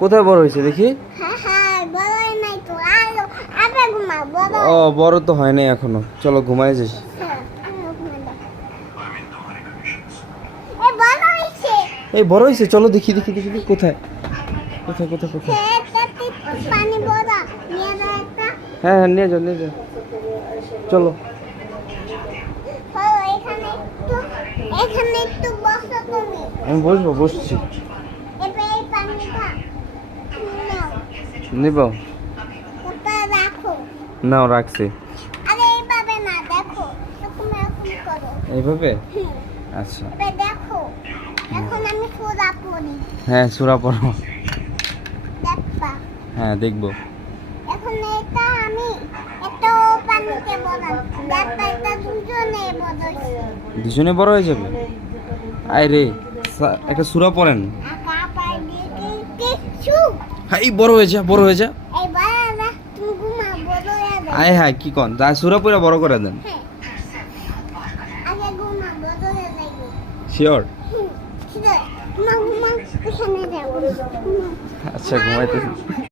কোথায় বড় হয়েছে দেখি? ও বড় তো হয় নাই এখনো। চলো ঘুমায় যাই। এই বড় হয়েছে, চলো দেখি দেখি দেখি দেখি। কোথায় কোথায় কোথায় কোথায়? হ্যাঁ হ্যাঁ নিয়ে যাও নিয়ে যাও, চলো। আমি বসবো, বসছি। নিব নাও, রাখছি। এইভাবে? আচ্ছা হ্যাঁ, সূরা পড়ো। হ্যাঁ দেখবো। এখন এটা আমি একটা পানিতে বলা এটা দুজনে বদলছে। দুজনে বড় হয়ে যাবে? আয় রে, একটা সূরা পড়েন। আকা পাই দিয়ে কিছু হ্যাঁ এই বড় হয়ে যা, বড় হয়ে যা। এই বাবা তুমি ঘুমা বড় হয়ে যাবে। আয় হ্যাঁ, কি কন, তা সূরা পড়া বড় করে দেন। হ্যাঁ আগে ঘুমা বড় হয়ে যাবে। শিওর? ঠিক আছে, ঘুমা ওখানে যাও। আচ্ছা ঘুমাইতেছি।